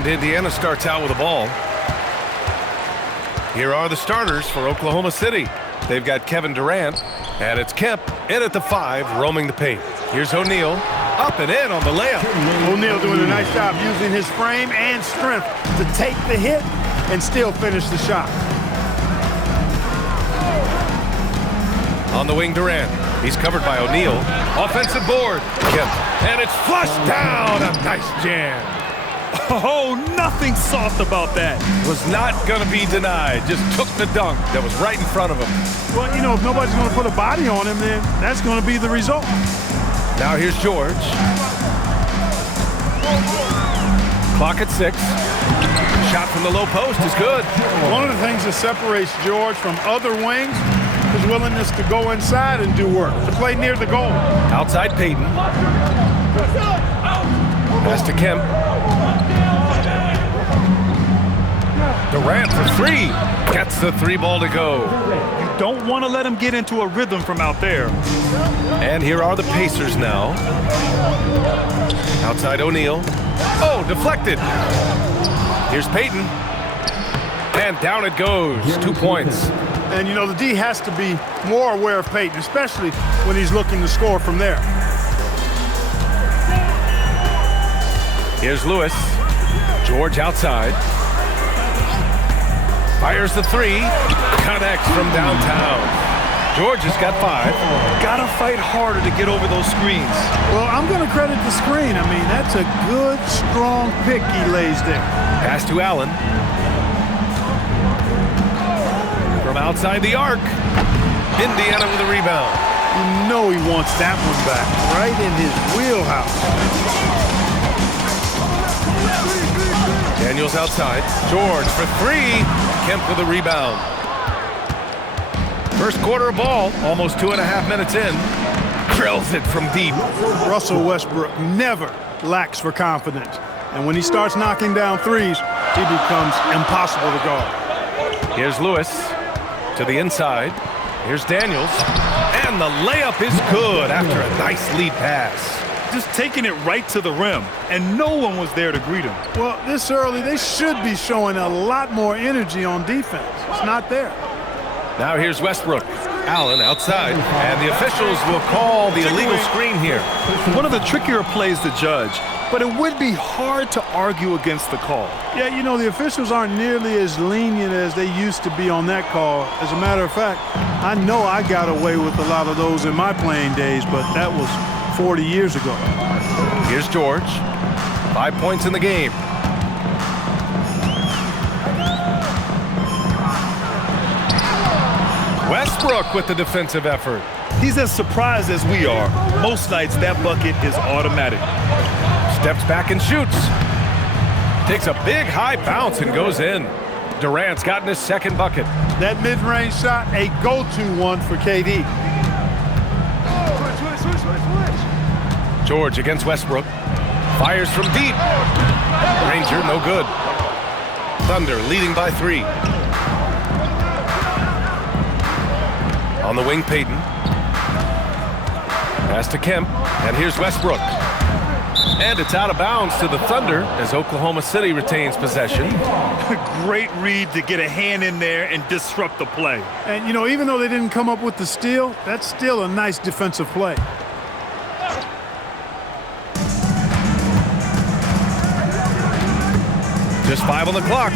And Indiana starts out with the ball. Here are the starters for Oklahoma City. They've got Kevin Durant, and it's Kemp in at the 5, roaming the paint. Here's O'Neal, up and in on the layup. O'Neal doing a nice job using his frame and strength to take the hit and still finish the shot. On the wing, Durant. He's covered by O'Neal. Offensive board. Kemp. And it's flushed down. A nice jam. Oh, nothing soft about that. Was not going to be denied. Just took the dunk that was right in front of him. Well, you know, if nobody's going to put a body on him, then that's going to be the result. Now here's George. Clock at 6. Shot from the low post is good. One of the things that separates George from other wings is willingness to go inside and do work, to play near the goal. Outside Payton. Pass to Kemp. Durant for 3. Gets the 3 ball to go. You don't want to let him get into a rhythm from out there. And here are the Pacers now. Outside O'Neal. Oh, deflected. Here's Payton. And down it goes. 2 points. And, you know, the D has to be more aware of Payton, especially when he's looking to score from there. Here's Lewis. George outside. Fires the 3. Connects from downtown. George has got 5. Gotta fight harder to get over those screens. Well, I'm going to credit the screen. I mean, that's a good, strong pick he lays there. Pass to Allen. From outside the arc. Indiana with a rebound. You know he wants that one back, right in his wheelhouse. Daniels outside. George for 3. Kemp with a rebound. First quarter of ball, almost 2.5 minutes in. Drills it from deep. Russell Westbrook never lacks for confidence. And when he starts knocking down threes, he becomes impossible to guard. Here's Lewis to the inside. Here's Daniels. And the layup is good after a nice lead pass. Just taking it right to the rim, and no one was there to greet him. Well, this early, they should be showing a lot more energy on defense. It's not there. Now here's Westbrook. Allen outside, and the officials will call the illegal screen here. One of the trickier plays to judge, but it would be hard to argue against the call. Yeah, you know, the officials aren't nearly as lenient as they used to be on that call. As a matter of fact, I know I got away with a lot of those in my playing days, but that was 40 years ago. Here's George. 5 points in the game. Westbrook with the defensive effort. He's as surprised as we are. Most nights that bucket is automatic. Steps back and shoots. Takes a big high bounce and goes in. Durant's gotten his second bucket. That mid-range shot, a go-to one for KD. George against Westbrook. Fires from deep. Ranger, no good. Thunder leading by 3. On the wing, Payton. Pass to Kemp. And here's Westbrook. And it's out of bounds to the Thunder as Oklahoma City retains possession. Great read to get a hand in there and disrupt the play. And, you know, even though they didn't come up with the steal, that's still a nice defensive play. Just 5 on the clock.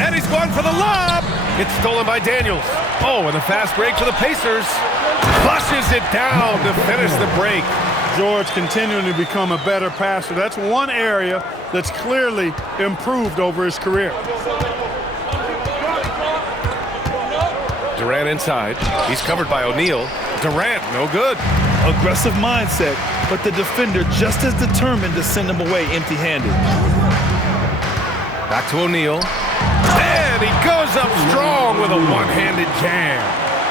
And he's going for the lob. It's stolen by Daniels. Oh, and a fast break for the Pacers. Flushes it down to finish the break. George continuing to become a better passer. That's one area that's clearly improved over his career. Durant inside. He's covered by O'Neal. Durant, no good. Aggressive mindset, but the defender just as determined to send him away empty-handed. Back to O'Neal. And he goes up strong with a one-handed jam.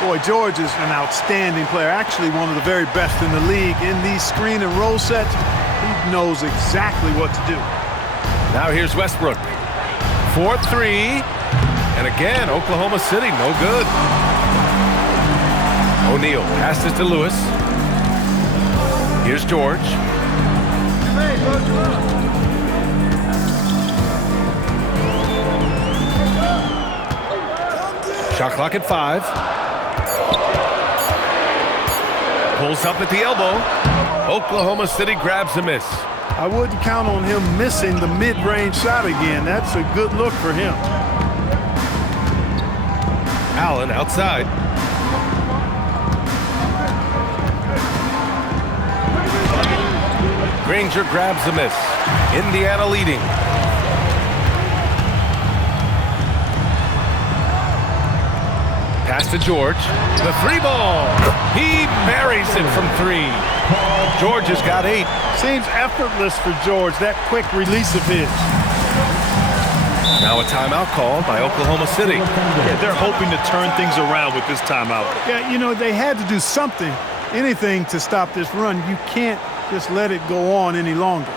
Boy, George is an outstanding player, actually one of the very best in the league. In these screen and roll sets, he knows exactly what to do. Now here's Westbrook. 4-3. And again, Oklahoma City, no good. O'Neal passes to Lewis. Here's George. Shot clock at 5. Pulls up at the elbow. Oklahoma City grabs the miss. I wouldn't count on him missing the mid-range shot again. That's a good look for him. Allen outside. Granger grabs the miss. Indiana leading. Pass to George. The 3-ball. He buries it from 3. George has got 8. Seems effortless for George, that quick release of his. Now a timeout called by Oklahoma City. Yeah, they're hoping to turn things around with this timeout. Yeah, you know, they had to do something, anything to stop this run. You can't just let it go on any longer.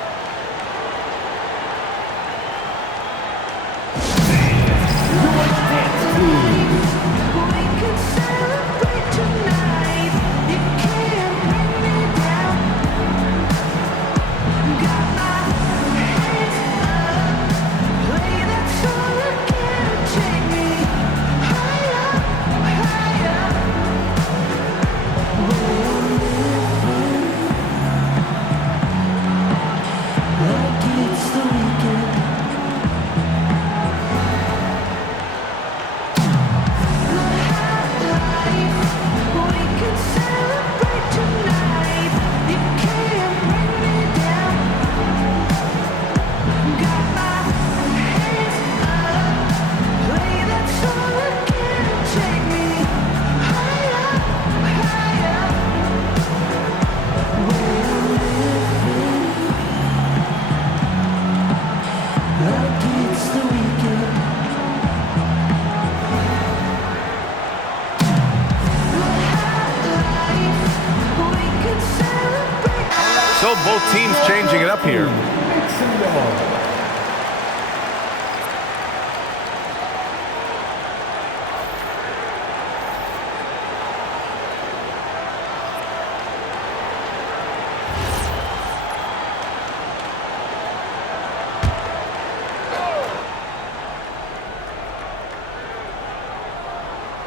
So both teams changing it up here.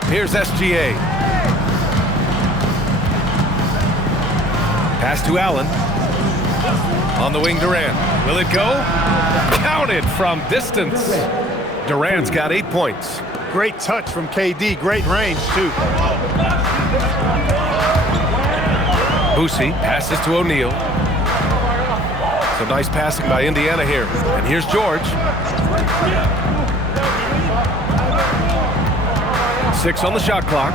Here's SGA. Pass to Allen. On the wing, Durant. Will it go? Counted from distance. Durant's got 8 points. Great touch from KD. Great range, too. Boosie passes to O'Neal. Some nice passing by Indiana here. And here's George. 6 on the shot clock.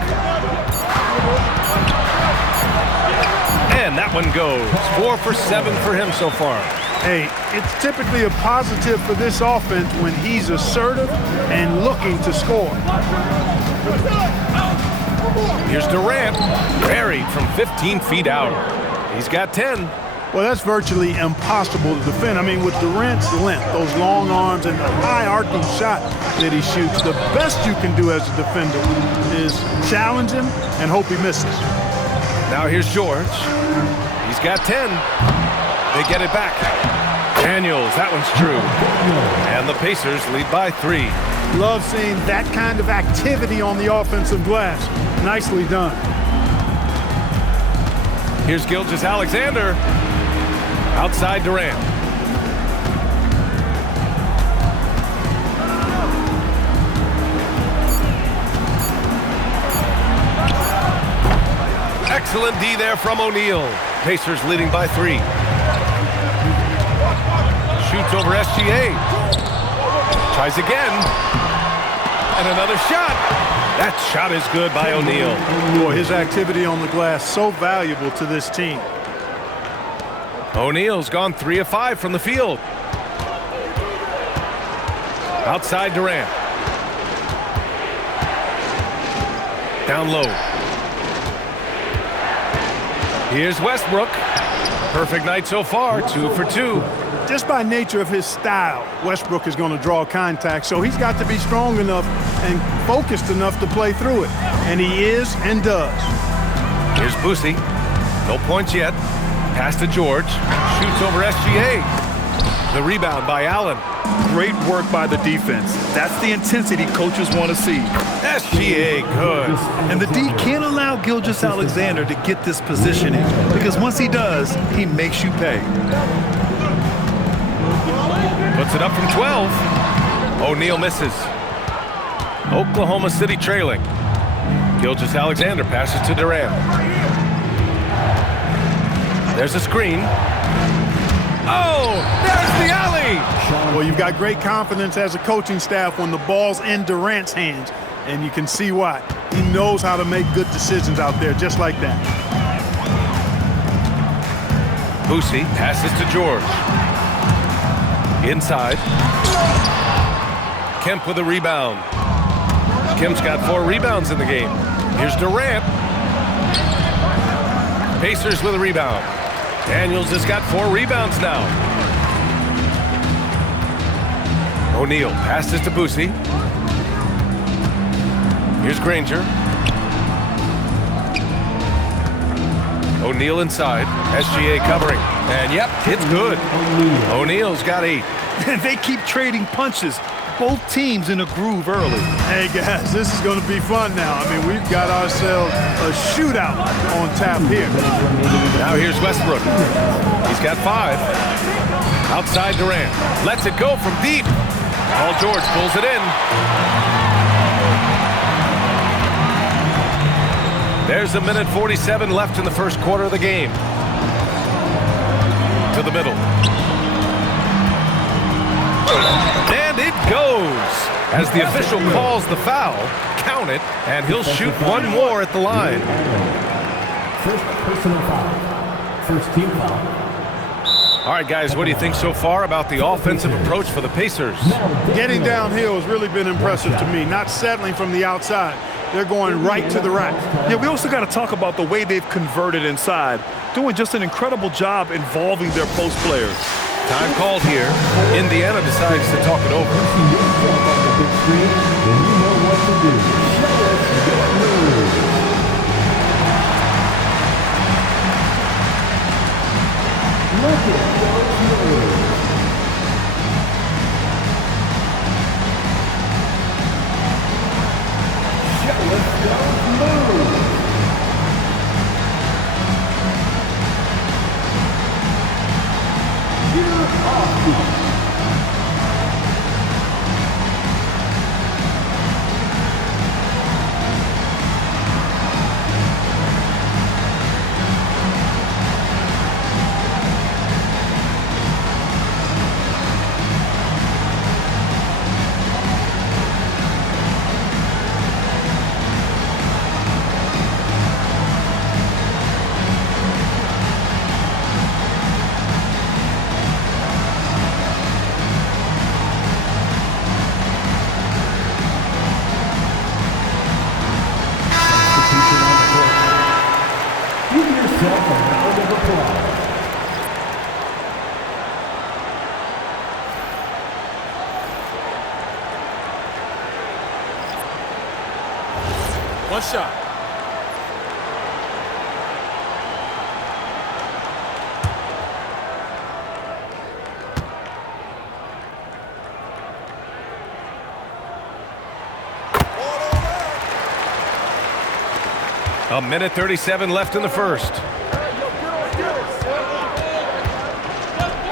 And that one goes. 4 for 7 for him so far. Hey, it's typically a positive for this offense when he's assertive and looking to score. Here's Durant, buried from 15 feet out. He's got 10. Well, that's virtually impossible to defend. I mean, with Durant's length, those long arms, and the high arcing shot that he shoots, the best you can do as a defender is challenge him and hope he misses. Now here's George. He's got 10. They get it back. Daniels, that one's true. And the Pacers lead by 3. Love seeing that kind of activity on the offensive glass. Nicely done. Here's Gilgeous-Alexander. Outside Durant. Excellent D there from O'Neal. Pacers leading by 3. Shoots over SGA. Tries again. And another shot. That shot is good by O'Neal. Boy, his activity on the glass so valuable to this team. O'Neal's gone 3 of 5 from the field. Outside Durant. Down low. Here's Westbrook. Perfect night so far, 2 for 2. Just by nature of his style, Westbrook is going to draw contact, so he's got to be strong enough and focused enough to play through it. And he is and does. Here's Boosie. No points yet. Pass to George. Shoots over SGA. The rebound by Allen. Great work by the defense. That's the intensity coaches want to see. SGA, good. And the D can't allow Gilgeous-Alexander to get this positioning, because once he does, he makes you pay. Puts it up from 12. O'Neal misses. Oklahoma City trailing. Gilgeous-Alexander passes to Durant. There's a screen. Oh, there's the alley! Well, you've got great confidence as a coaching staff when the ball's in Durant's hands, and you can see why. He knows how to make good decisions out there, just like that. Boosie passes to George. Inside. Kemp with a rebound. Kemp's got 4 rebounds in the game. Here's Durant. Pacers with a rebound. Daniels has got 4 rebounds now. O'Neal passes to Boosie. Here's Granger. O'Neal inside. SGA covering. And yep, it's good. O'Neal's got 8. They keep trading punches. Both teams in a groove early. Hey, guys, this is going to be fun now. I mean, we've got ourselves a shootout on tap here. Now here's Westbrook. He's got 5. Outside Durant. Lets it go from deep. Paul George pulls it in. There's a minute 47 left in the first quarter of the game. To the middle. And it goes. As the official calls the foul, count it, and he'll shoot one more at the line. First personal foul. First team foul. All right, guys, what do you think so far about the offensive approach for the Pacers? Getting downhill has really been impressive to me, not settling from the outside. They're going right to the rack. Yeah, we also got to talk about the way they've converted inside, doing just an incredible job involving their post players. Time called here. Indiana decides to talk it over. One shot. A minute 37 left in the first.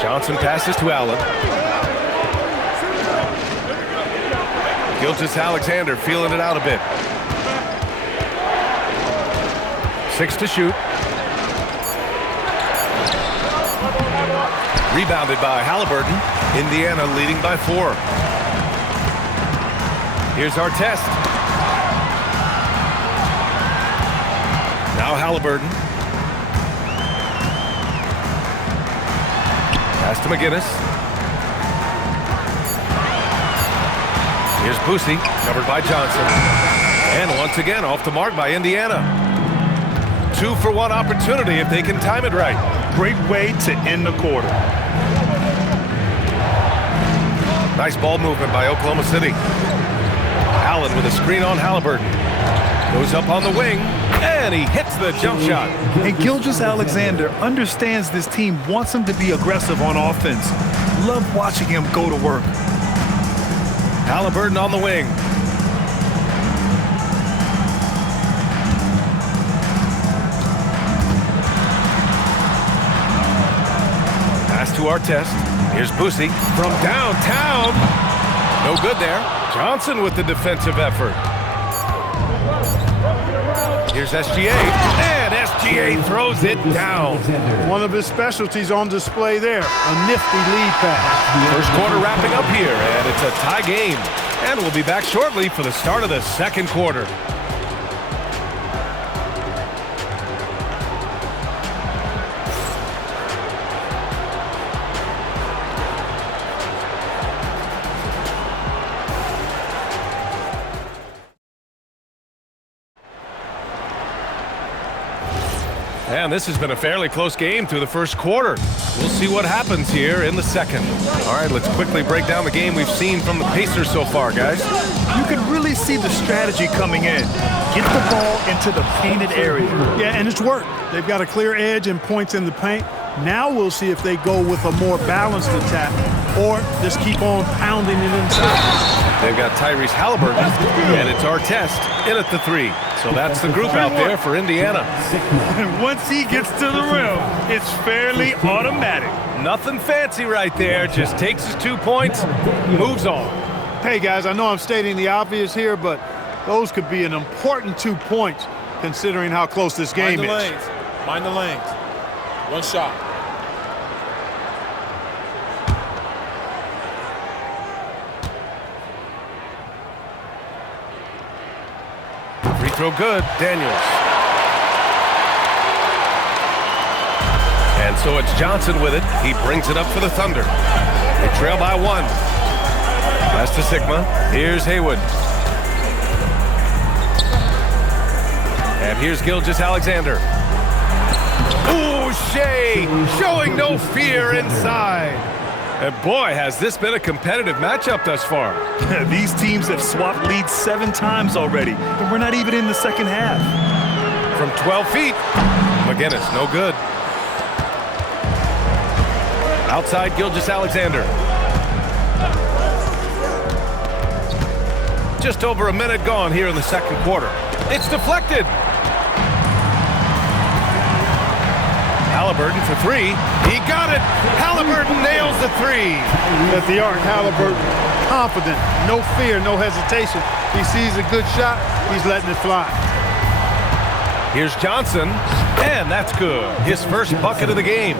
Johnson passes to Allen. Gilgeous-Alexander feeling it out a bit. 6 to shoot. Rebounded by Halliburton. Indiana leading by 4. Here's Artest. Now Halliburton. Pass to McGinnis. Here's Boosie, covered by Johnson. And once again, off the mark by Indiana. 2-for-1 opportunity if they can time it right. Great way to end the quarter. Nice ball movement by Oklahoma City. Allen with a screen on Halliburton. Goes up on the wing, and he hits the jump shot. And Gilgeous-Alexander understands this team wants him to be aggressive on offense. Love watching him go to work. Halliburton on the wing. Pass to Artest. Here's Boosie from downtown. No good there. Johnson with the defensive effort. Here's SGA, and SGA throws it down. One of his specialties on display there, a nifty lead pass. First quarter wrapping up here, and it's a tie game. And we'll be back shortly for the start of the second quarter. And this has been a fairly close game through the first quarter. We'll see what happens here in the second. All right, let's quickly break down the game we've seen from the Pacers so far, guys. You can really see the strategy coming in. Get the ball into the painted area. Yeah, and it's worked. They've got a clear edge and points in the paint. Now we'll see if they go with a more balanced attack or just keep on pounding it inside. They've got Tyrese Halliburton, and it's Artest in at the three. So that's the group out there for Indiana. And once he gets to the rim, it's fairly automatic. Nothing fancy right there. Just takes his 2 points, moves on. Hey, guys, I know I'm stating the obvious here, but those could be an important 2 points considering how close this game is. Mind the lanes. One shot. Free throw good, Daniels. And so it's Johnson with it. He brings it up for the Thunder. They trail by 1. Pass to Sigma. Here's Haywood. And here's Gilgeous-Alexander. Ooh, Shea showing no fear inside. And boy, has this been a competitive matchup thus far. These teams have swapped leads 7 times already, and we're not even in the second half. From 12 feet, McGinnis, no good. Outside Gilgeous-Alexander. Just over a minute gone here in the second quarter. It's deflected. Halliburton for 3. He got it. Halliburton nails the 3. At the arc, Halliburton, confident, no fear, no hesitation. He sees a good shot, he's letting it fly. Here's Johnson, and that's good. His first bucket of the game.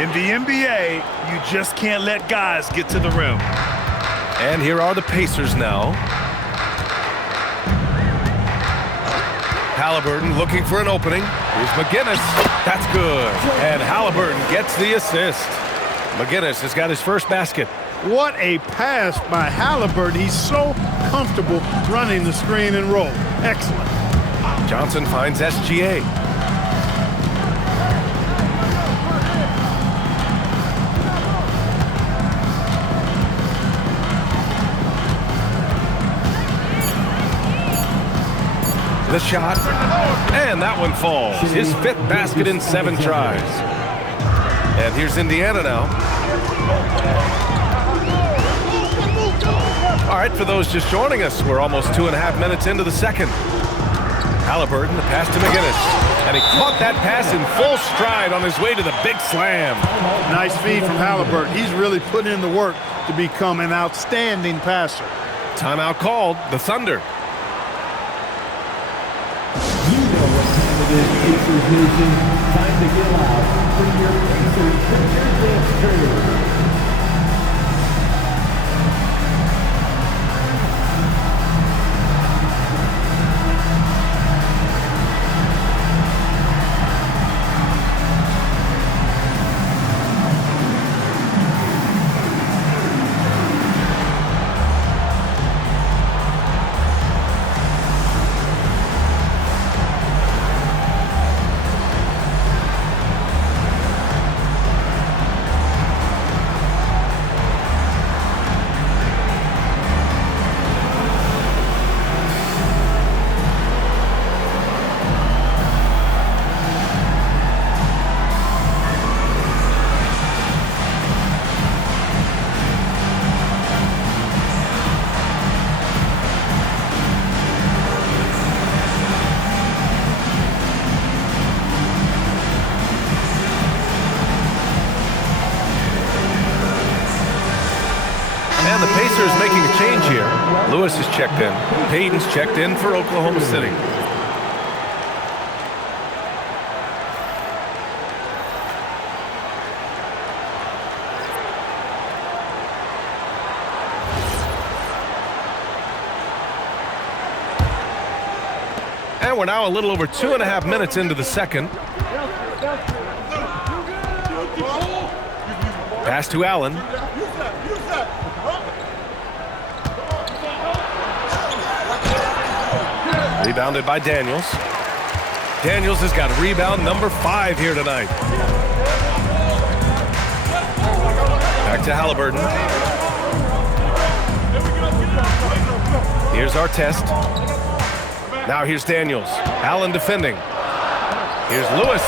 In the NBA, you just can't let guys get to the rim. And here are the Pacers now. Halliburton looking for an opening. Here's McGinnis. That's good. And Halliburton gets the assist. McGinnis has got his first basket. What a pass by Halliburton. He's so comfortable running the screen and roll. Excellent. Johnson finds SGA. The shot, and that one falls. His 5th basket in 7 tries. And here's Indiana now. All right, for those just joining us, we're almost 2.5 minutes into the second. Halliburton, the pass to McGinnis. And he caught that pass in full stride on his way to the big slam. Nice feed from Halliburton. He's really putting in the work to become an outstanding passer. Timeout called, the Thunder. Pacers Nation, time to get loud for your Pacers Premier Dance Crew. defenders making a change here. Lewis is checked in. Payton's checked in for Oklahoma City. And we're now a little over 2.5 minutes into the second. Pass to Allen. Rebounded by Daniels. Daniels has got rebound number 5 here tonight. Back to Halliburton. Here's Artest. Now here's Daniels. Allen defending. Here's Lewis.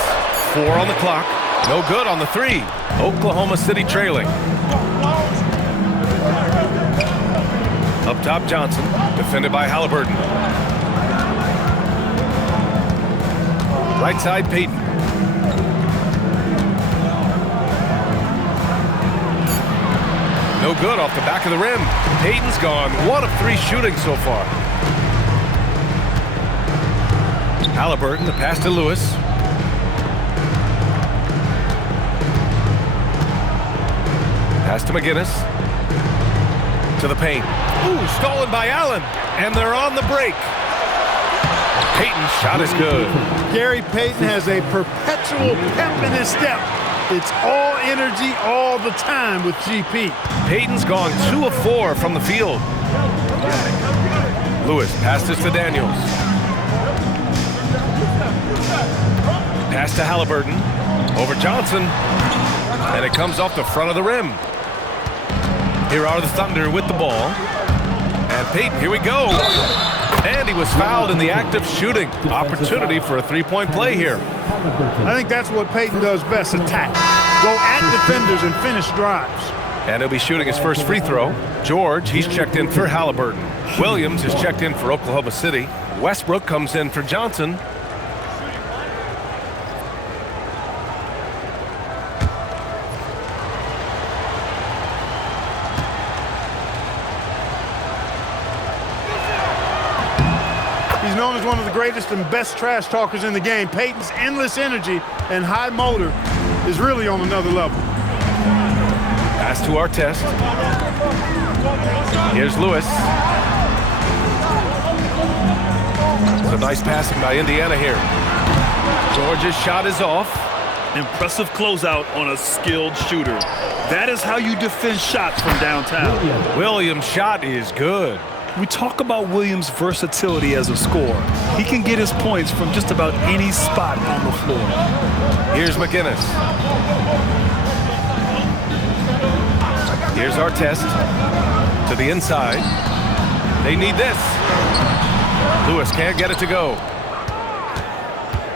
4 on the clock. No good on the 3. Oklahoma City trailing. Up top, Johnson. Defended by Halliburton. Right side, Payton. No good off the back of the rim. Payton's gone 1 of 3 shooting so far. Halliburton, the pass to Lewis. Pass to McGinnis. To the paint. Ooh, stolen by Allen. And they're on the break. Payton's shot is good. Gary Payton has a perpetual pep in his step. It's all energy all the time with GP. Payton's gone 2 of 4 from the field. Lewis passes to Daniels. Pass to Halliburton. Over Johnson. And it comes off the front of the rim. Here are the Thunder with the ball. And Payton, here we go. And he was fouled in the act of shooting. Opportunity for a 3-point play here. I think that's what Payton does best, attack. Go at defenders and finish drives. And he'll be shooting his first free throw. George, he's checked in for Halliburton. Williams is checked in for Oklahoma City. Westbrook comes in for Johnson. He's known as one of the greatest and best trash talkers in the game. Payton's endless energy and high motor is really on another level. Pass to Artest. Here's Lewis. Some nice passing by Indiana here. George's shot is off. Impressive closeout on a skilled shooter. That is how you defend shots from downtown. Williams' shot is good. We talk about Williams' versatility as a scorer. He can get his points from just about any spot on the floor. Here's McGinnis. Here's Artest to the inside. They need this. Lewis can't get it to go.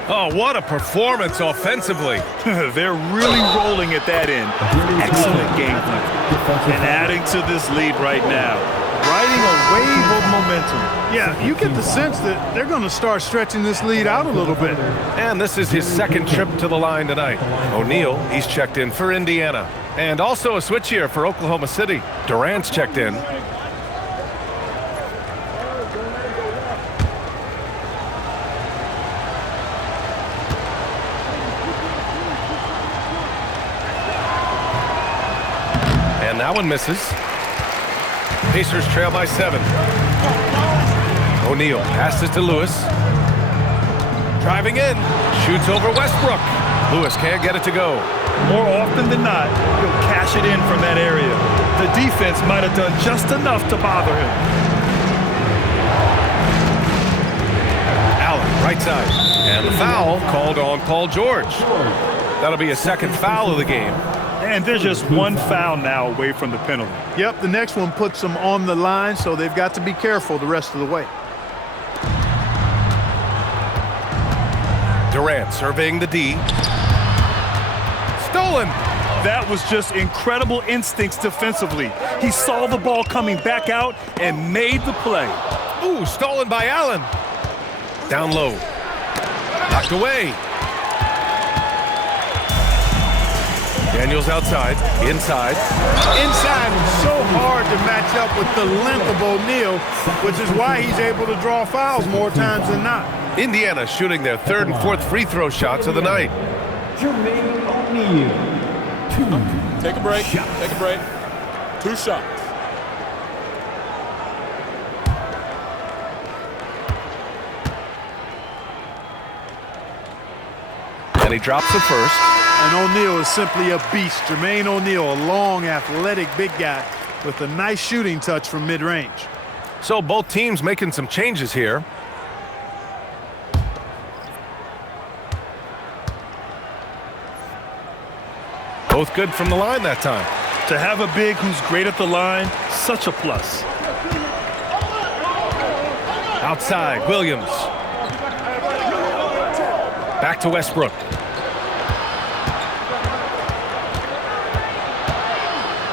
Oh, what a performance offensively. They're really rolling at that end. Excellent game plan. And adding to this lead right now. Riding a wave of momentum. Yeah, you get the sense that they're going to start stretching this lead out a little bit. And this is his second trip to the line tonight. O'Neal, he's checked in for Indiana. And also a switch here for Oklahoma City. Durant's checked in. And that one misses. Pacers trail by 7. O'Neal passes to Lewis. Driving in. Shoots over Westbrook. Lewis can't get it to go. More often than not, he'll cash it in from that area. The defense might have done just enough to bother him. Allen, right side. And the foul called on Paul George. That'll be a second foul of the game. And they're just one foul now away from the penalty. Yep, the next one puts them on the line, so they've got to be careful the rest of the way. Durant surveying the D. Stolen. That was just incredible instincts defensively. He saw the ball coming back out and made the play. Ooh, stolen by Allen. Down low. Knocked away. Daniels outside, inside. Inside is so hard to match up with the length of O'Neal, which is why he's able to draw fouls more times than not. Indiana shooting their third and fourth free throw shots of the night. Jermaine O'Neal. 2 Take a break. shots. Take a break. 2 shots. And he drops the first. And O'Neal is simply a beast. Jermaine O'Neal, a long, athletic, big guy with a nice shooting touch from mid-range. So both teams making some changes here. Both good from the line that time. To have a big who's great at the line, such a plus. Outside, Williams. Back to Westbrook.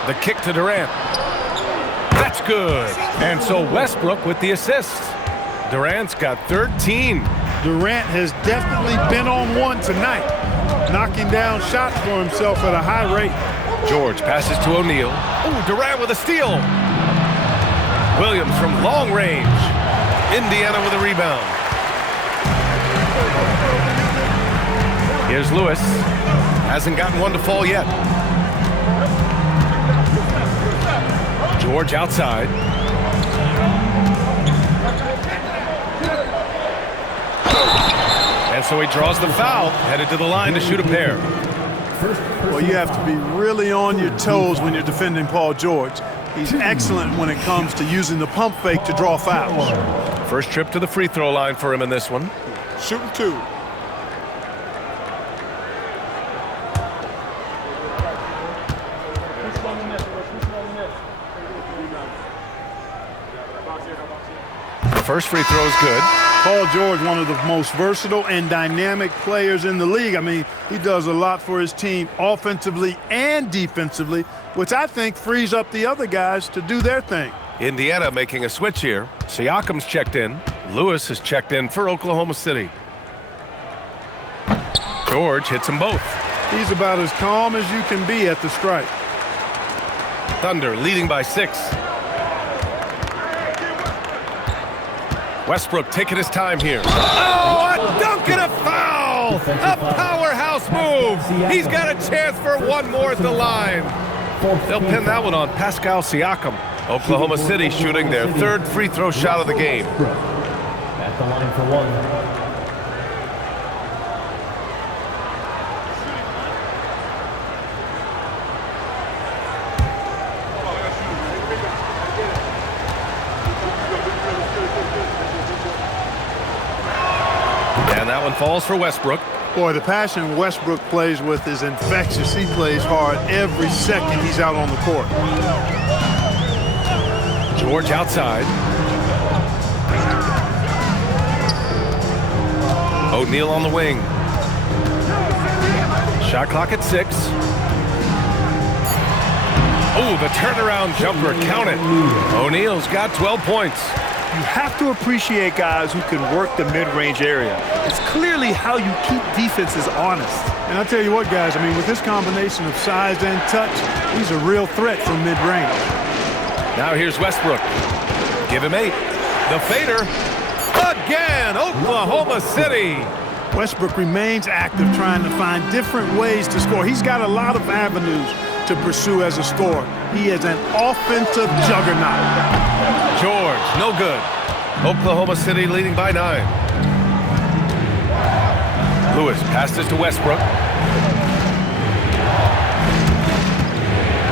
The kick to Durant. That's good. And so Westbrook with the assist. Durant's got 13. Durant has definitely been on one tonight, knocking down shots for himself at a high rate. George passes to O'Neal. Ooh, Durant with a steal. Williams from long range. Indiana with a rebound. Here's Lewis. Hasn't gotten one to fall yet. George outside. And so he draws the foul, headed to the line to shoot a pair. Well, you have to be really on your toes when you're defending Paul George. He's excellent when it comes to using the pump fake to draw fouls. First trip to the free throw line for him in this one. Shooting 2. The first free throw is good. Paul George, one of the most versatile and dynamic players in the league. I mean, he does a lot for his team offensively and defensively, which I think frees up the other guys to do their thing. Indiana making a switch here. Siakam's checked in. Lewis has checked in for Oklahoma City. George hits them both. He's about as calm as you can be at the stripe. Thunder leading by 6. Westbrook taking his time here. Oh, a dunk and a foul! A powerhouse move! He's got a chance for one more at the line. They'll pin that one on Pascal Siakam. Oklahoma City shooting their third free throw shot of the game. At the line for 1. And that one falls for Westbrook. Boy, the passion Westbrook plays with is infectious. He plays hard every second he's out on the court. George outside. O'Neal on the wing. Shot clock at 6. Oh, the turnaround jumper, count it. O'Neal's got 12 points. You have to appreciate guys who can work the mid-range area. It's clearly how you keep defenses honest. And I tell you what, guys, I mean, with this combination of size and touch, he's a real threat from mid-range. Now here's Westbrook. Give him 8. The fader. Again, Oklahoma City. Westbrook remains active, trying to find different ways to score. He's got a lot of avenues to pursue as a scorer. He is an offensive juggernaut. George, no good. Oklahoma City leading by 9. Lewis passes to Westbrook.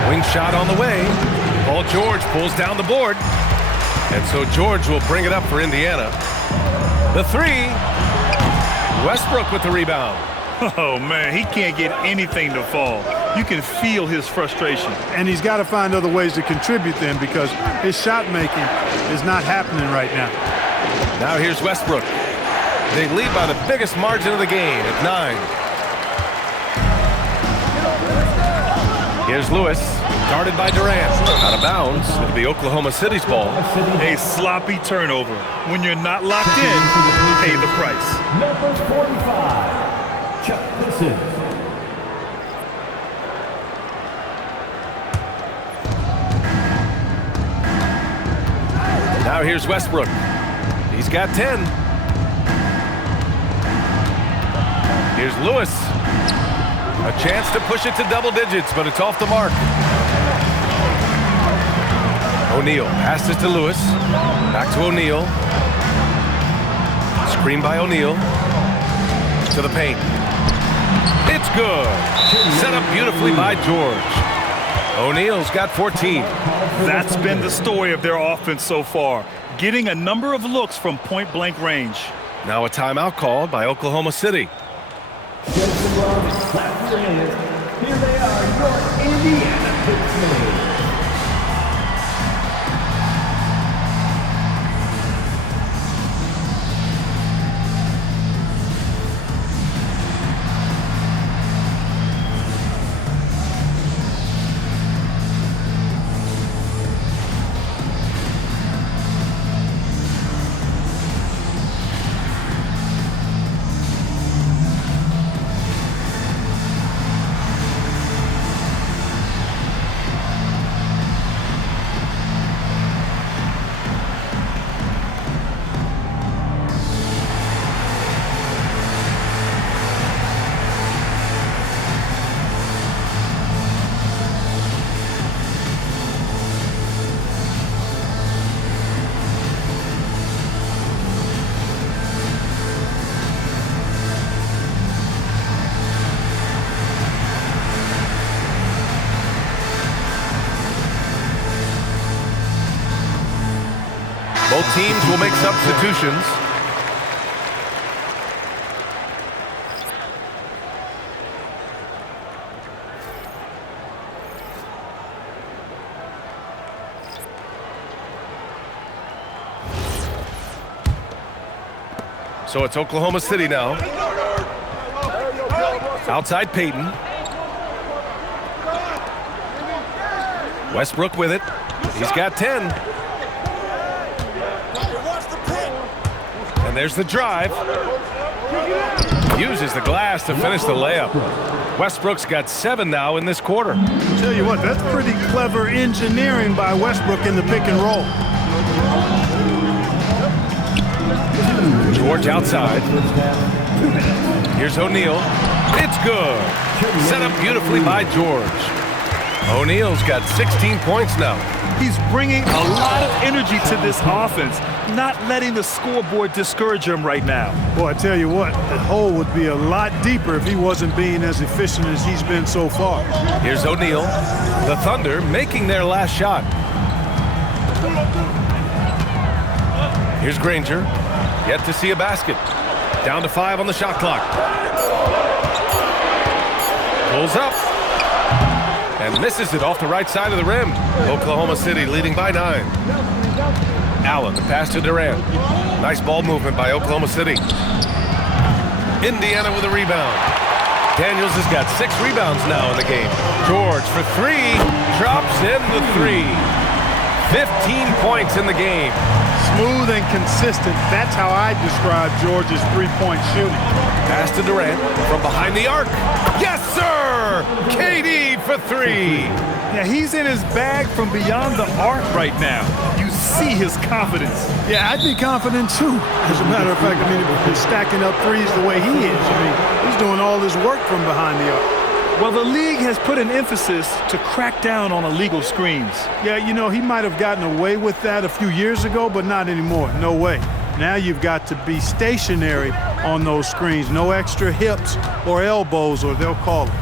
Wing shot on the way. Paul George pulls down the board. And so George will bring it up for Indiana. The 3. Westbrook with the rebound. Oh, man, he can't get anything to fall. You can feel his frustration. And he's got to find other ways to contribute then, because his shot making is not happening right now. Now here's Westbrook. They lead by the biggest margin of the game at 9. Here's Lewis, guarded by Durant. Out of bounds. It'll be Oklahoma City's ball. A sloppy turnover. When you're not locked in, pay the price. Number 45, Chuck Wilson. Now here's Westbrook. He's got 10. Here's Lewis. A chance to push it to double digits, but it's off the mark. O'Neal passes to Lewis. Back to O'Neal. Screen by O'Neal. To the paint. It's good. Set up beautifully by George. O'Neal's got 14. That's been the story of their offense so far, getting a number of looks from point-blank range. Now a timeout called by Oklahoma City. Jason Ross, clap your hands. Here they are, your Indiana Pistons. Both teams will make substitutions. So it's Oklahoma City now. Outside Peyton. Westbrook with it. He's got 10. And there's the drive. Uses the glass to finish the layup. Westbrook's got 7 now in this quarter. Tell you what, that's pretty clever engineering by Westbrook in the pick and roll. George outside. Here's O'Neal. It's good. Set up beautifully by George. O'Neal's got 16 points now. He's bringing a lot of energy to this offense, not letting the scoreboard discourage him right now. Boy, I tell you what, the hole would be a lot deeper if he wasn't being as efficient as he's been so far. Here's O'Neal. The Thunder making their last shot. Here's Granger. Yet to see a basket. Down to 5 on the shot clock. Pulls up. And misses it off the right side of the rim. Oklahoma City leading by 9. Allen, the pass to Durant. Nice ball movement by Oklahoma City. Indiana with a rebound. Daniels has got 6 rebounds now in the game. George for 3. Drops in the 3. 15 points in the game. Smooth and consistent. That's how I describe George's three-point shooting. Pass to Durant from behind the arc. Yes, sir! KD for 3. Yeah, he's in his bag from beyond the arc right now. You see his confidence. Yeah, I'd be confident too. As a matter of fact, I mean, if he's stacking up threes the way he is, I mean, he's doing all his work from behind the arc. Well, the league has put an emphasis to crack down on illegal screens. Yeah, you know, he might have gotten away with that a few years ago, but not anymore. No way. Now you've got to be stationary on those screens. No extra hips or elbows, or they'll call it.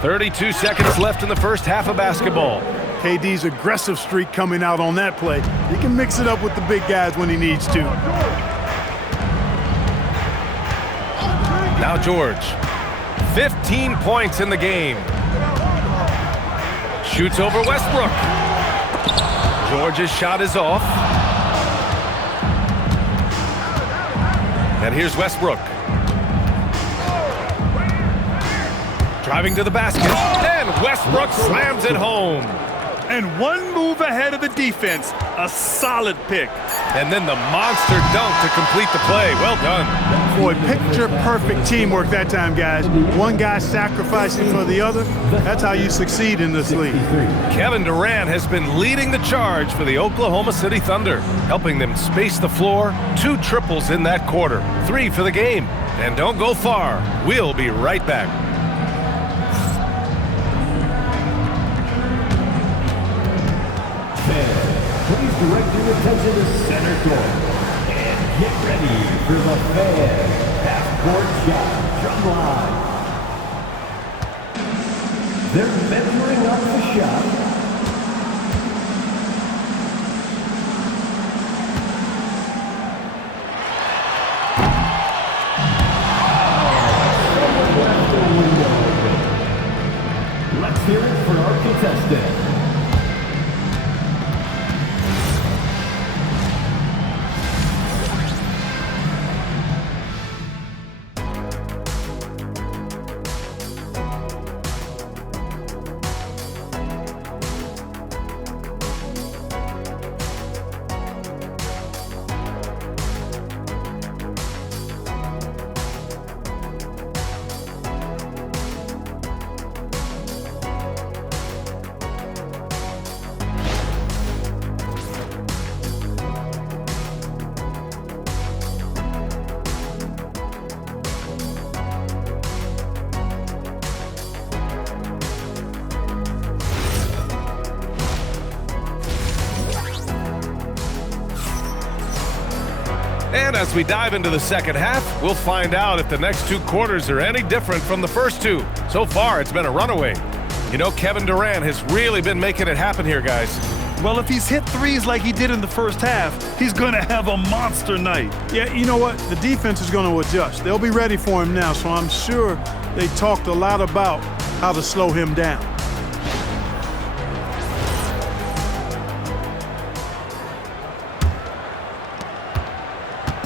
32 seconds left in the first half of basketball. KD's aggressive streak coming out on that play. He can mix it up with the big guys when he needs to. Now George. 15 points in the game. Shoots over Westbrook. George's shot is off. And here's Westbrook. Driving to the basket. And Westbrook slams it home. And one move ahead of the defense. A solid pick. And then the monster dunk to complete the play. Well done. Boy, picture-perfect teamwork that time, guys. One guy sacrificing for the other. That's how you succeed in this league. Kevin Durant has been leading the charge for the Oklahoma City Thunder, helping them space the floor. 2 triples in that quarter, 3 for the game. And don't go far. We'll be right back. Please direct your attention to center court and get ready for the fan half-court shot drum line. They're measuring up the shot. Someone left the window open. Let's hear it for our contestant. And as we dive into the second half, we'll find out if the next 2 quarters are any different from the first 2. So far, it's been a runaway. You know, Kevin Durant has really been making it happen here, guys. Well, if he's hit threes like he did in the first half, he's going to have a monster night. Yeah, you know what? The defense is going to adjust. They'll be ready for him now, so I'm sure they talked a lot about how to slow him down.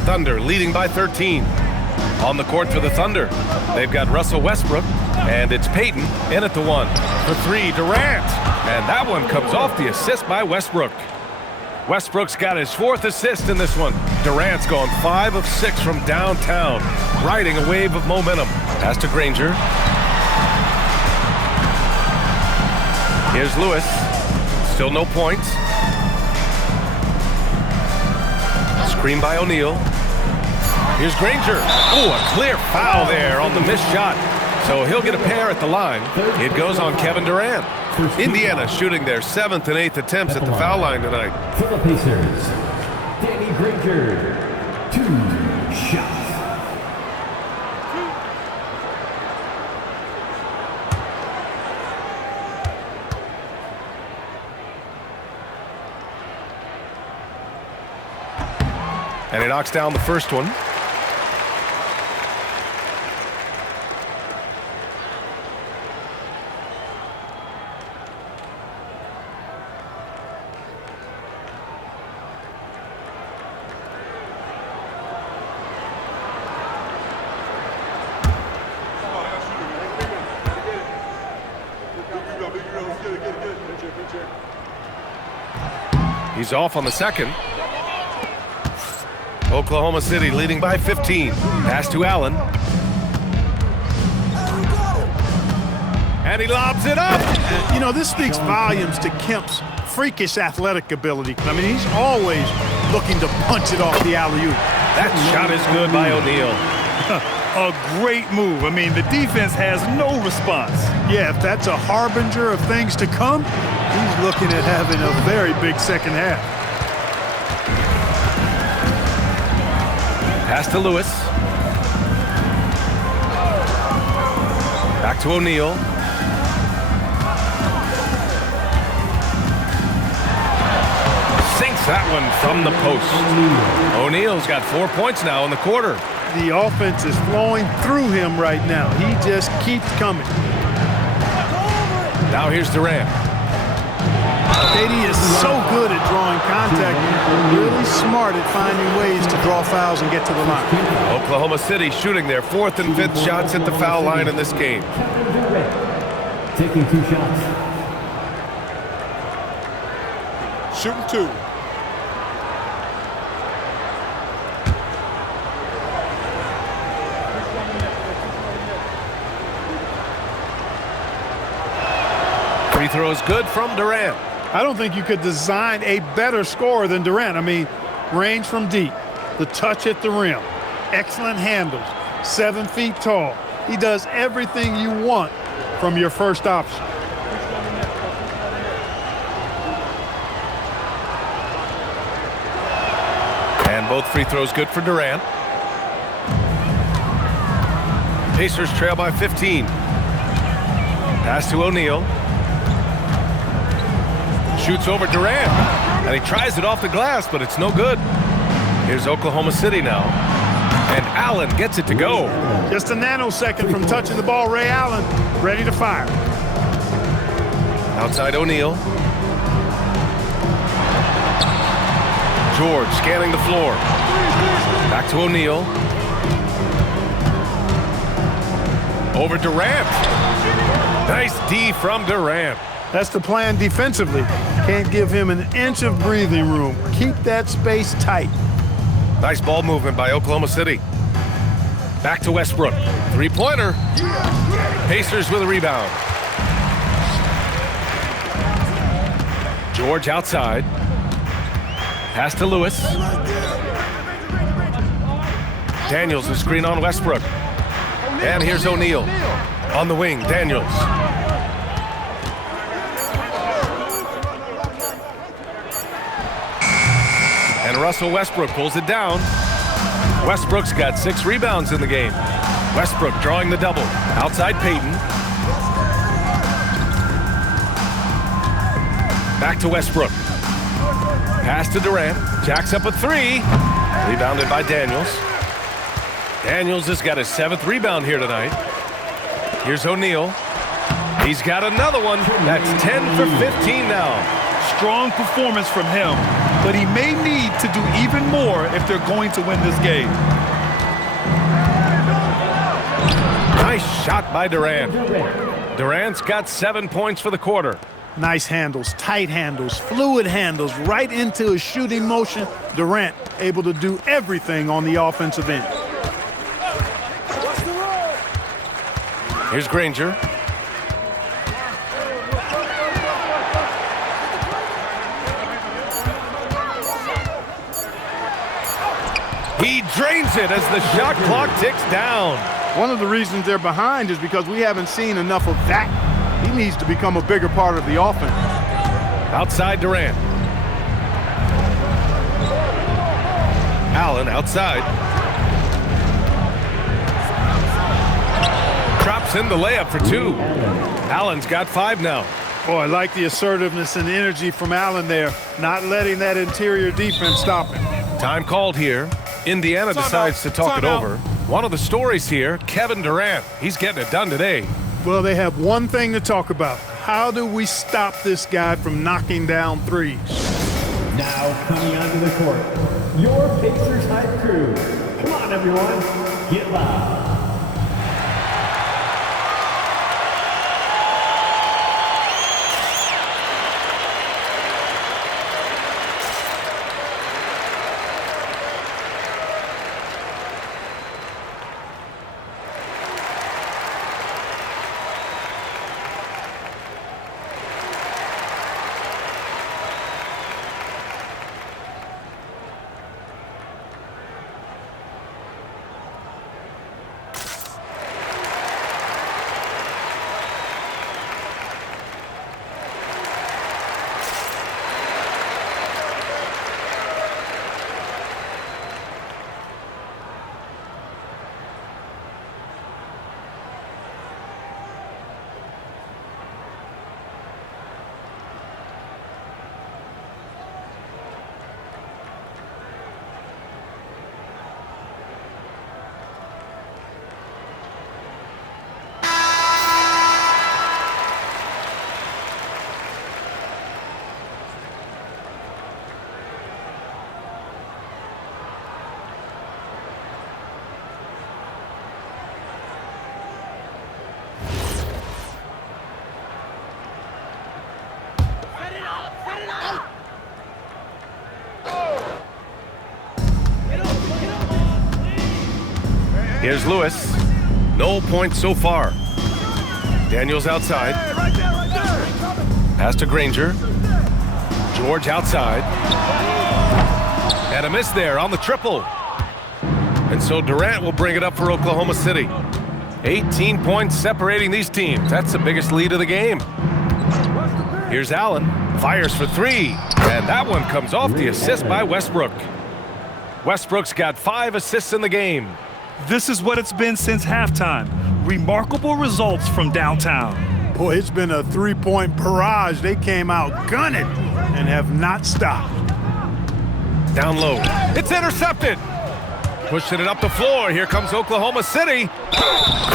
Thunder leading by 13. On the court for the Thunder, they've got Russell Westbrook, and it's Payton in at the 1. For 3, Durant. And that one comes off the assist by Westbrook. Westbrook's got his 4th assist in this one. Durant's gone 5 of 6 from downtown, riding a wave of momentum. Pass to Granger. Here's Lewis. Still no points. Screen by O'Neal. Here's Granger. Ooh, a clear foul there on the missed shot. So he'll get a pair at the line. It goes on Kevin Durant. Indiana shooting their 7th and 8th attempts at the foul line tonight. For the Pacers, Danny Granger, 2 shots. And he knocks down the first one. He's off on the second. Oklahoma City leading by 15. Pass to Allen. And he lobs it up. You know, this speaks volumes to Kemp's freakish athletic ability. I mean, he's always looking to punch it off the alley-oop. That shot is good by O'Neal. A great move. I mean, the defense has no response. Yeah, if that's a harbinger of things to come, he's looking at having a very big second half. Pass to Lewis. Back to O'Neal. Sinks that one from the post. O'Neal's got 4 points now in the quarter. The offense is flowing through him right now. He just keeps coming. Now here's Durant. KD is so good at drawing contact, really smart at finding ways to draw fouls and get to the line. Oklahoma City shooting their 4th and 5th shots at the foul line in this game. Taking 2 shots. Shooting 2. Free throw is good from Durant. I don't think you could design a better scorer than Durant. I mean, range from deep, the touch at the rim, excellent handles, 7 feet tall. He does everything you want from your first option. And both free throws good for Durant. Pacers trail by 15. Pass to O'Neal. Shoots over Durant. And he tries it off the glass, but it's no good. Here's Oklahoma City now. And Allen gets it to go. Just a nanosecond from touching the ball. Ray Allen ready to fire. Outside O'Neal. George scanning the floor. Back to O'Neal. Over Durant. Nice D from Durant. That's the plan defensively. Can't give him an inch of breathing room. Keep that space tight. Nice ball movement by Oklahoma City. Back to Westbrook. Three-pointer. Pacers with a rebound. George outside. Pass to Lewis. Daniels the screen on Westbrook. And here's O'Neal. On the wing, Daniels. And Russell Westbrook pulls it down. Westbrook's got 6 rebounds in the game. Westbrook drawing the double. Outside Payton. Back to Westbrook. Pass to Durant. Jacks up a 3. Rebounded by Daniels. Daniels has got his 7th rebound here tonight. Here's O'Neal. He's got another one. That's 10 for 15 now. Strong performance from him, but he may need to do even more if they're going to win this game. Nice shot by Durant. Durant's got 7 points for the quarter. Nice handles, tight handles, fluid handles, right into a shooting motion. Durant able to do everything on the offensive end. Here's Granger. He drains it as the shot clock ticks down. One of the reasons they're behind is because we haven't seen enough of that. He needs to become a bigger part of the offense. Outside Durant. Allen outside. Drops in the layup for 2. Allen's got 5 now. Oh, I like the assertiveness and energy from Allen there, not letting that interior defense stop him. Time called here. Indiana decides to talk it over. One of the stories here, Kevin Durant. He's getting it done today. Well, they have one thing to talk about. How do we stop this guy from knocking down threes? Now coming onto the court, your Pacers hype crew. Come on, everyone, get loud. Here's Lewis. No points so far. Daniels outside. Hey, right there, right there. Pass to Granger. George outside. And a miss there on the triple. And so Durant will bring it up for Oklahoma City. 18 points separating these teams. That's the biggest lead of the game. Here's Allen. Fires for three. And that one comes off the assist by Westbrook. Westbrook's got 5 assists in the game. This is what it's been since halftime. Remarkable results from downtown. Boy, it's been a three-point barrage. They came out gunning and have not stopped. Down low. It's intercepted. Pushing it up the floor. Here comes Oklahoma City.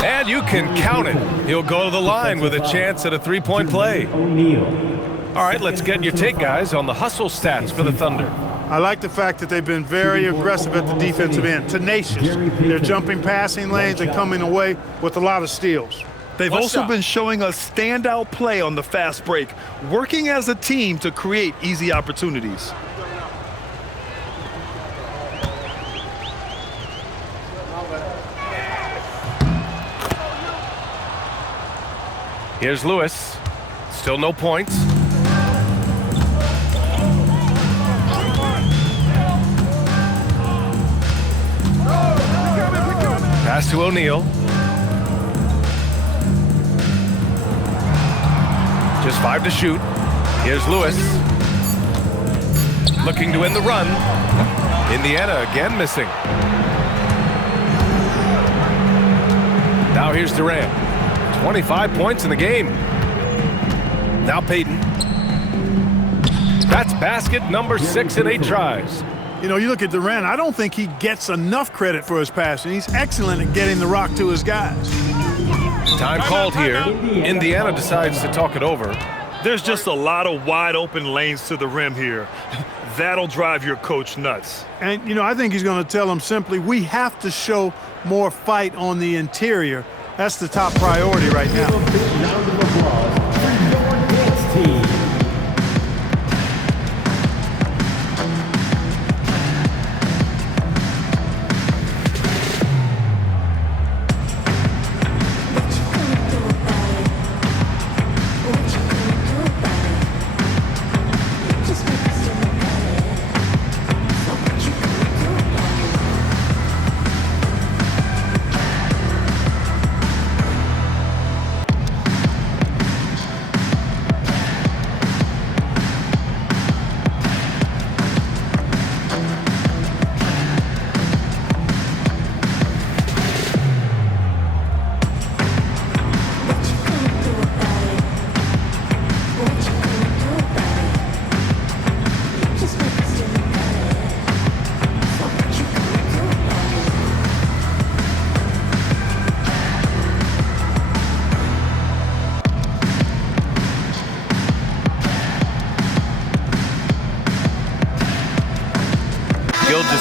And you can count it. He'll go to the line with a chance at a three-point play. All right, let's get your take, guys, on the hustle stats for the Thunder. I like the fact that they've been very aggressive at the defensive end, tenacious. They're jumping passing lanes and coming away with a lot of steals. They've also been showing us standout play on the fast break, working as a team to create easy opportunities. Here's Lewis. Still no points. Pass to O'Neal. Just 5 to shoot. Here's Lewis. Looking to win the run. Indiana again missing. Now here's Durant. 25 points in the game. Now Payton. That's basket number 6 in 8 tries. You know, you look at Durant, I don't think he gets enough credit for his passing. He's excellent at getting the rock to his guys. Time called here. Indiana decides to talk it over. There's just a lot of wide open lanes to the rim here. That'll drive your coach nuts. And, you know, I think he's going to tell them simply, we have to show more fight on the interior. That's the top priority right now. Round of applause for your dance team.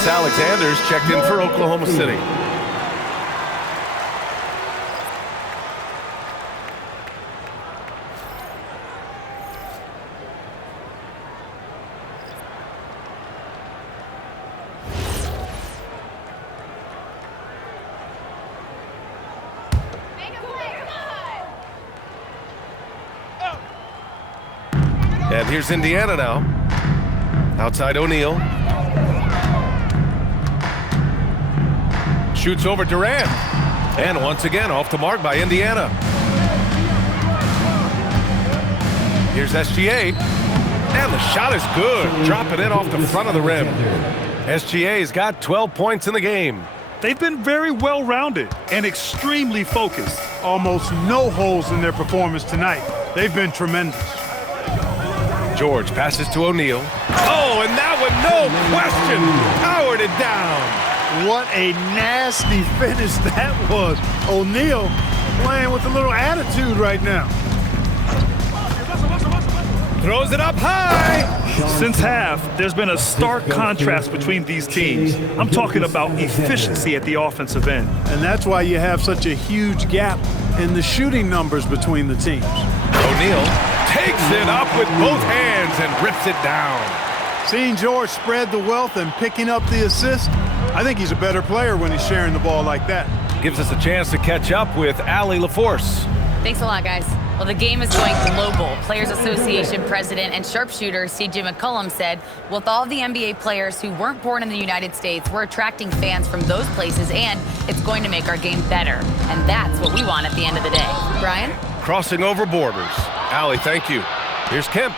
Alexander's checked in for Oklahoma City. And here's Indiana now. Outside O'Neal. Shoots over Durant. And once again off the mark by Indiana. Here's SGA. And the shot is good. Dropping in off the front of the rim. SGA's got 12 points in the game. They've been very well-rounded and extremely focused. Almost no holes in their performance tonight. They've been tremendous. George passes to O'Neal. Oh, and that one, no question, powered it down. What a nasty finish that was. O'Neal playing with a little attitude right now. Throws it up high. Since half, there's been a stark contrast between these teams. I'm talking about efficiency at the offensive end. And that's why you have such a huge gap in the shooting numbers between the teams. O'Neal takes it up with both hands and rips it down. Seeing George spread the wealth and picking up the assist, I think he's a better player when he's sharing the ball like that. Gives us a chance to catch up with Allie LaForce. Thanks a lot, guys. Well, the game is going global. Players Association president and sharpshooter C.J. McCollum said, with all the NBA players who weren't born in the United States, we're attracting fans from those places, and it's going to make our game better. And that's what we want at the end of the day. Brian? Crossing over borders. Allie, thank you. Here's Kemp.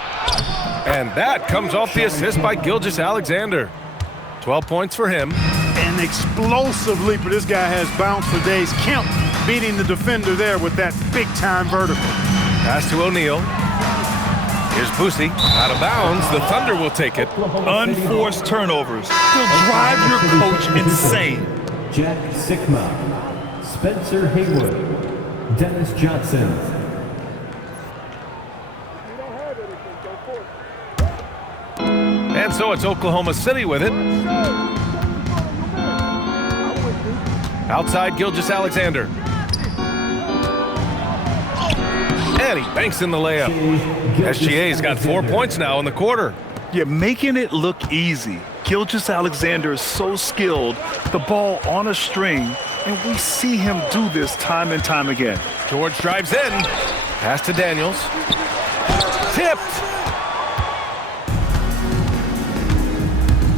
And that comes off the assist by Gilgeous-Alexander. 12 points for him. An explosive leaper. This guy has bounce for days. Kemp beating the defender there with that big-time vertical. Pass to O'Neal. Here's Boosie. Out of bounds. The Thunder will take it. Unforced turnovers. They'll drive your coach insane. Jack Sikma, Spencer Haywood, Dennis Johnson. And so it's Oklahoma City with it. Outside Gilgeous-Alexander. And he banks in the layup. SGA's got 4 points now in the quarter. Yeah, making it look easy. Gilgeous-Alexander is so skilled, the ball on a string, and we see him do this time and time again. George drives in. Pass to Daniels. Tipped.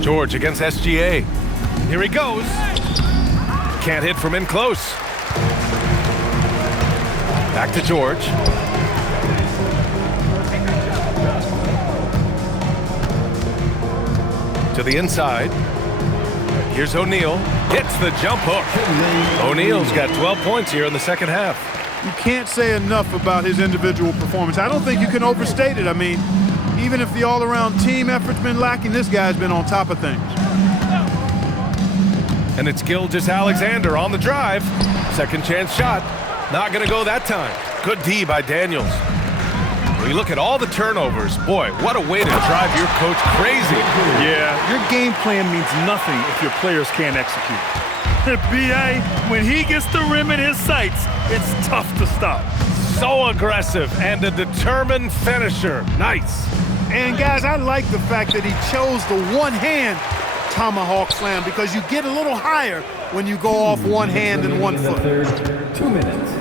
George against SGA. Here he goes. Can't hit from in close. Back to George. To the inside. Here's O'Neal. Hits the jump hook. O'Neal's got 12 points here in the second half. You can't say enough about his individual performance. I don't think you can overstate it. I mean, even if the all-around team effort's been lacking, this guy's been on top of things. And it's Gilgeous-Alexander on the drive. Second chance shot. Not going to go that time. Good D by Daniels. When you look at all the turnovers, boy, what a way to drive your coach crazy. Yeah, your game plan means nothing if your players can't execute. B.A., when he gets the rim in his sights, it's tough to stop. So aggressive and a determined finisher. Nice. And guys, I like the fact that he chose the one-hand tomahawk slam because you get a little higher when you go off one hand and 1 foot. 2 minutes.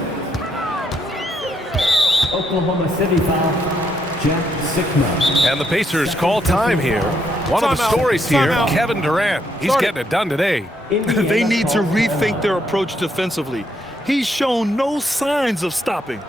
Oklahoma City foul, Jack Sikma. And the Pacers call time here. One of the stories here, Kevin Durant. He's getting it done today. They need to rethink their approach defensively. He's shown no signs of stopping.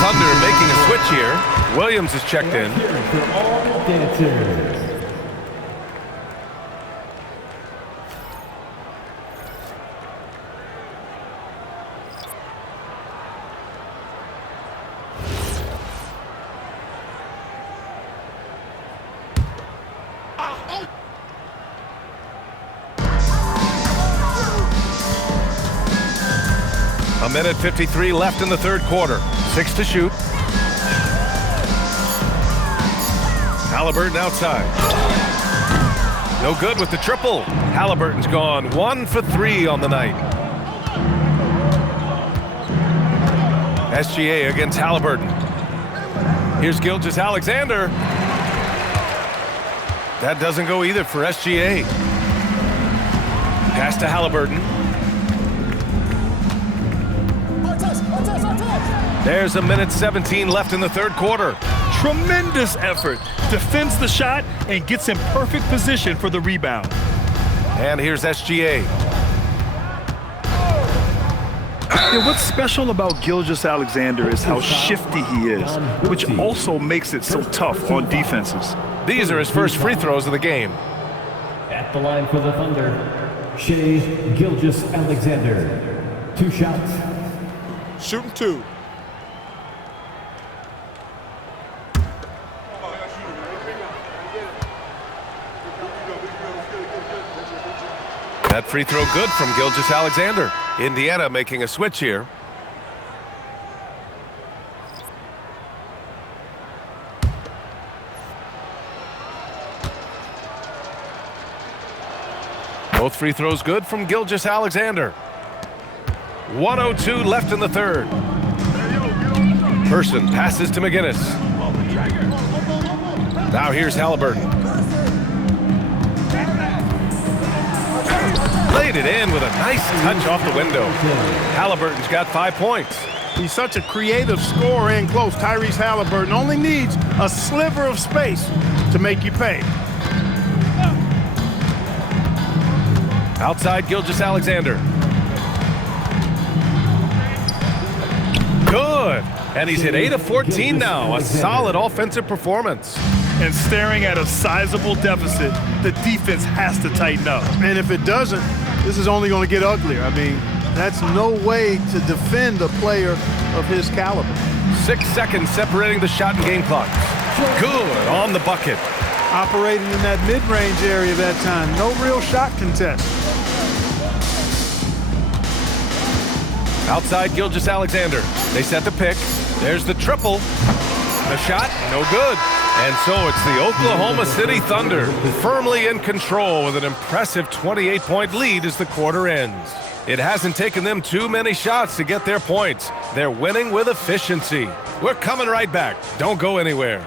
Thunder making a switch here. Williams is checked in. For all dancers. A minute 53 left in the third quarter. 6 to shoot. Halliburton outside. No good with the triple. Halliburton's gone 1 for 3 on the night. SGA against Halliburton. Here's Gilgeous-Alexander. That doesn't go either for SGA. Pass to Halliburton. There's a minute 17 left in the third quarter. Tremendous effort. Defends the shot and gets in perfect position for the rebound. And here's SGA. Yeah, what's special about Gilgeous-Alexander is how shifty he is, which also makes it so tough on defenses. These are his first free throws of the game. At the line for the Thunder, Shai Gilgeous-Alexander. 2 shots. Shooting 2. That free throw good from Gilgeous-Alexander. Indiana making a switch here. Both free throws good from Gilgeous-Alexander. 1:02 left in the third. Person passes to McGinnis. Now here's Halliburton. Laid it in with a nice touch off the window. Halliburton's got 5 points. He's such a creative scorer in close. Tyrese Halliburton only needs a sliver of space to make you pay. Outside Gilgeous-Alexander. Good. And he's hit 8 of 14 now. A solid offensive performance. And staring at a sizable deficit, the defense has to tighten up. And if it doesn't, this is only going to get uglier. I mean, that's no way to defend a player of his caliber. 6 seconds separating the shot and game clock. Good on the bucket. Operating in that mid-range area that time. No real shot contest. Outside Gilgeous-Alexander. They set the pick. There's the triple. The shot, no good. And so it's the Oklahoma City Thunder firmly in control with an impressive 28-point lead as the quarter ends. It hasn't taken them too many shots to get their points. They're winning with efficiency. We're coming right back. Don't go anywhere.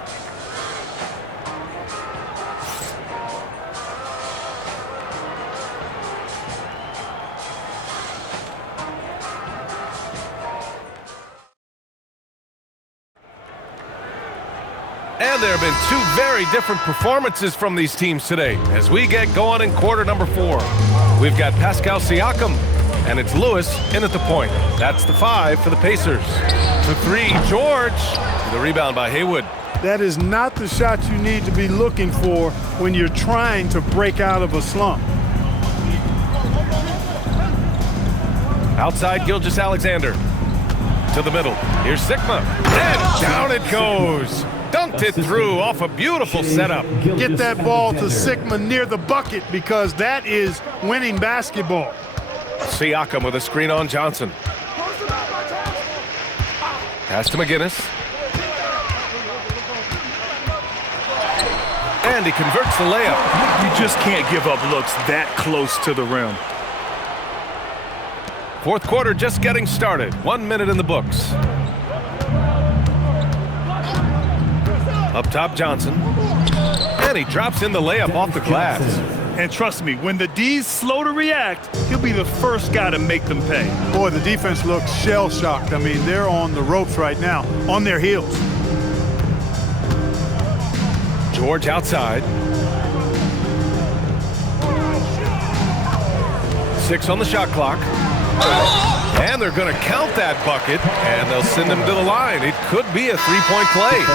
And there have been 2 very different performances from these teams today as we get going in quarter number 4. We've got Pascal Siakam, and it's Lewis in at the point. That's the 5 for the Pacers. The 3, George. The rebound by Haywood. That is not the shot you need to be looking for when you're trying to break out of a slump. Outside Gilgeous-Alexander. To the middle. Here's Sigma. And down it goes. Dunked it through off a beautiful setup. Get that ball to Sigma near the bucket because that is winning basketball. Siakam with a screen on Johnson. Pass to McGinnis. And he converts the layup. You just can't give up looks that close to the rim. Fourth quarter just getting started. 1 minute in the books. Up top, Johnson. And he drops in the layup off the glass. And trust me, when the D's slow to react, he'll be the first guy to make them pay. Boy, the defense looks shell-shocked. I mean, they're on the ropes right now, on their heels. George outside. 6 on the shot clock. And they're going to count that bucket, and they'll send him to the line. It could be a 3-point play.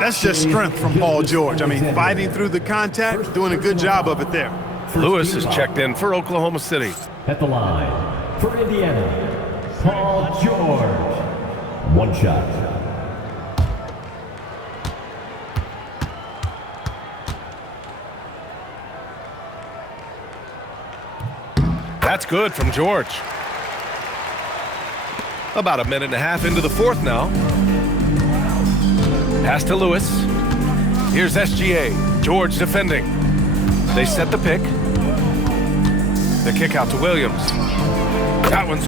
That's just strength from Paul George. I mean, fighting through the contact, doing a good job of it there. Lewis is checked in for Oklahoma City. At the line for Indiana, Paul George. 1 shot. That's good from George. About a minute and a half into the fourth now. Pass to Lewis. Here's SGA. George defending. They set the pick. The kick out to Williams. That one's